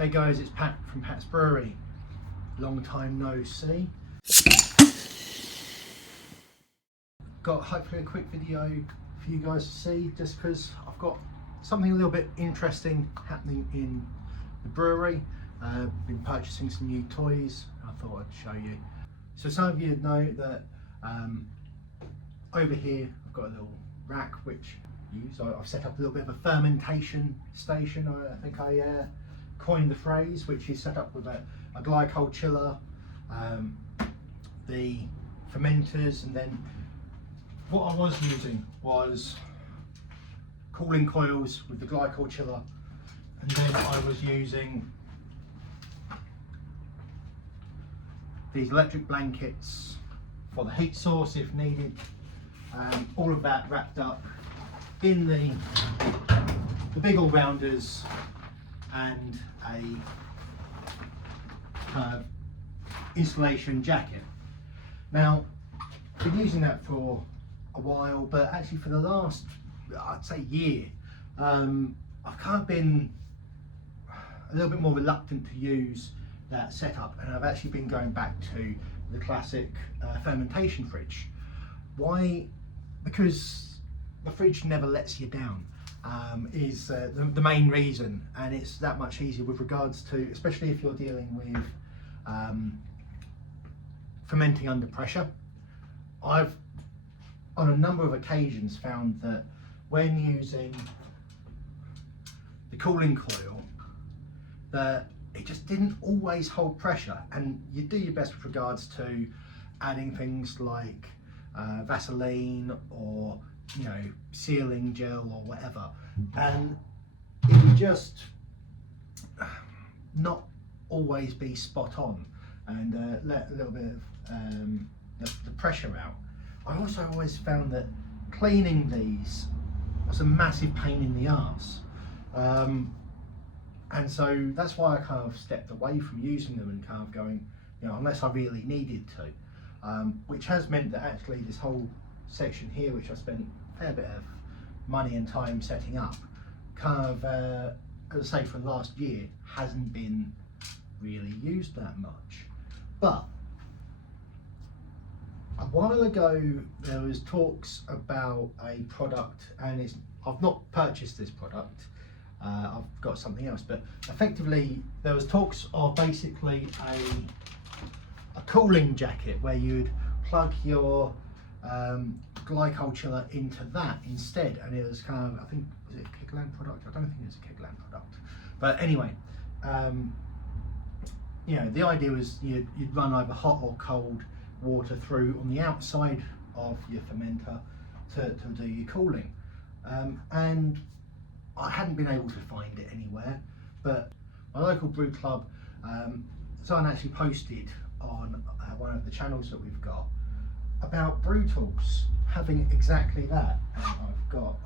Hey guys, it's Pat from Pat's Brewery. Long time no see. Got hopefully a quick video for you guys to see, just because I've got something a little bit interesting happening in the brewery. Been purchasing some new toys. I thought I'd show you. So some of you know that over here I've got a little rack which I've set up a little bit of a fermentation station. I think I coined the phrase, which is set up with a glycol chiller, the fermenters, and then what I was using was cooling coils with the glycol chiller, and then I was using these electric blankets for the heat source if needed. All of that wrapped up in the big all-rounders and a insulation jacket. Now, I've been using that for a while, but actually for the last, I'd say, year, I've kind of been a little bit more reluctant to use that setup, and I've actually been going back to the classic fermentation fridge. Why? Because the fridge never lets you down, is the main reason, and it's that much easier with regards to, especially if you're dealing with fermenting under pressure. I've on a number of occasions found that when using the cooling coil, that it just didn't always hold pressure, and you do your best with regards to adding things like Vaseline or sealing gel or whatever, and it would just not always be spot on and let a little bit of the pressure out. I also always found that cleaning these was a massive pain in the arse, and so that's why I kind of stepped away from using them and kind of going, unless I really needed to, which has meant that actually this whole section here, which I spent a fair bit of money and time setting up, kind of, as I say, for the last year hasn't been really used that much. But a while ago there was talks about a product, and I've not purchased this product, I've got something else, but effectively there was talks of basically a cooling jacket where you'd plug your glycol chiller into that instead, and it was kind of, I think, was it a Kigland product? I don't think it's a Kigland product, but anyway, the idea was you'd run either hot or cold water through on the outside of your fermenter to do your cooling, and I hadn't been able to find it anywhere, but my local brew club, someone actually posted on one of the channels that we've got about brew talks having exactly that, and I've got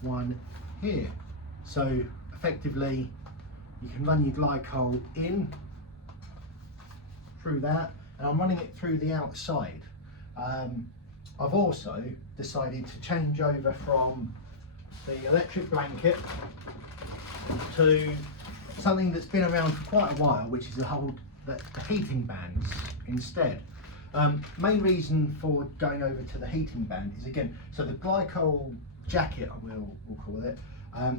one here. So effectively you can run your glycol in through that, and I'm running it through the outside. I've also decided to change over from the electric blanket to something that's been around for quite a while, which is the heating bands instead. Main reason for going over to the heating band is, again, so the glycol jacket, we'll call it,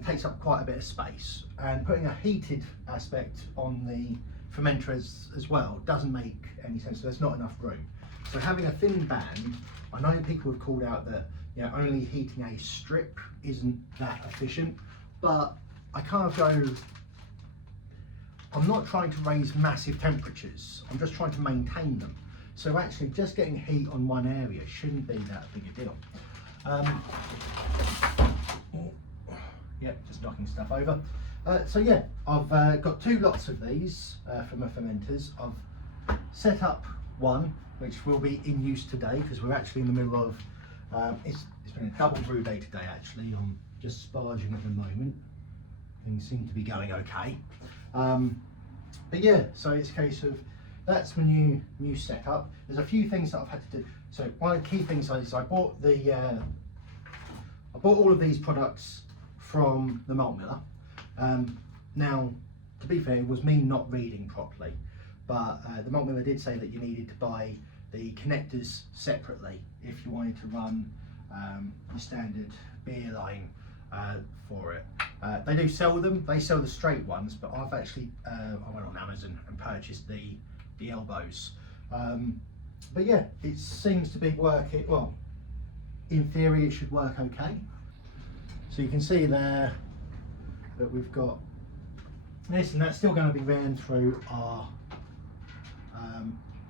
takes up quite a bit of space, and putting a heated aspect on the fermenter as well doesn't make any sense. So there's not enough room. So having a thin band, I know people have called out that only heating a strip isn't that efficient, but I kind of go, I'm not trying to raise massive temperatures, I'm just trying to maintain them. So actually just getting heat on one area shouldn't be that big a deal. Yep, just knocking stuff over. So yeah, I've got two lots of these from my fermenters. I've set up one, which will be in use today, because we're actually in the middle of, it's been a double brew day today actually. I'm just sparging at the moment. Things seem to be going okay. But yeah, so it's a case of, that's my new setup. There's a few things that I've had to do. So one of the key things is I bought the I bought all of these products from the malt miller. Now, to be fair, it was me not reading properly, but the malt miller did say that you needed to buy the connectors separately if you wanted to run your standard beer line for it. They do sell them, they sell the straight ones, but I've actually, I went on Amazon and purchased the elbows. But yeah, it seems to be working, well, in theory it should work okay. So you can see there that we've got this, and that's still going to be ran through our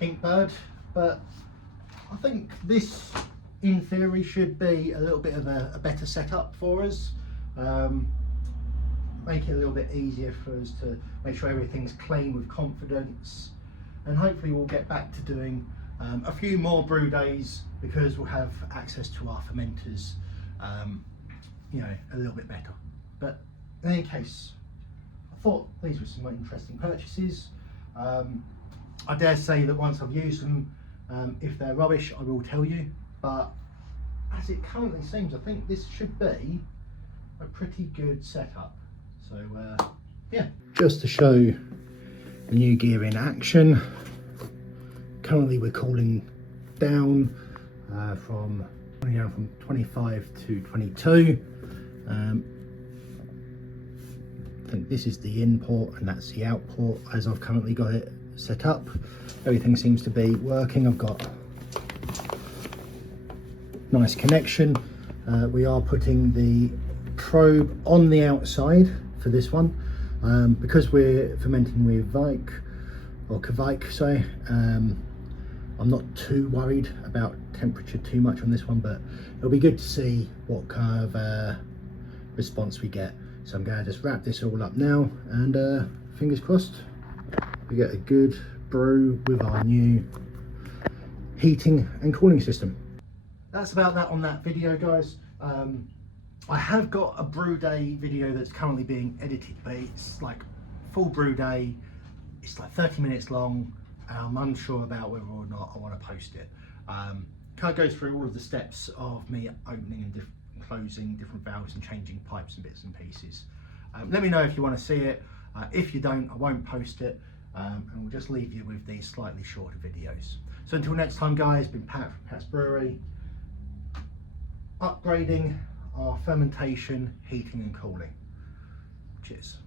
Inkbird, but I think this in theory should be a little bit of a better setup for us. Make it a little bit easier for us to make sure everything's clean with confidence, and hopefully we'll get back to doing a few more brew days, because we'll have access to our fermenters, you know, a little bit better. But in any case, I thought these were some interesting purchases. I dare say that once I've used them, if they're rubbish, I will tell you, but as it currently seems, I think this should be a pretty good setup. So yeah, just to show the new gear in action, currently we're cooling down from 25 to 22. I think this is the in port and that's the out port as I've currently got it set up. Everything seems to be working. I've got nice connection. We are putting the probe on the outside for this one, because we're fermenting with Vike or Kvike, sorry. I'm not too worried about temperature too much on this one, but it'll be good to see what kind of response we get. So I'm going to just wrap this all up now, and fingers crossed we get a good brew with our new heating and cooling system. That's about that on that video, guys. I have got a brew day video that's currently being edited, but it's like full brew day. It's like 30 minutes long, and I'm unsure about whether or not I want to post it. Kind of goes through all of the steps of me opening and closing different valves and changing pipes and bits and pieces. Let me know if you want to see it. If you don't, I won't post it, and we'll just leave you with these slightly shorter videos. So until next time, guys, been Pat from Pat's Brewery, upgrading our fermentation, heating and cooling. Cheers.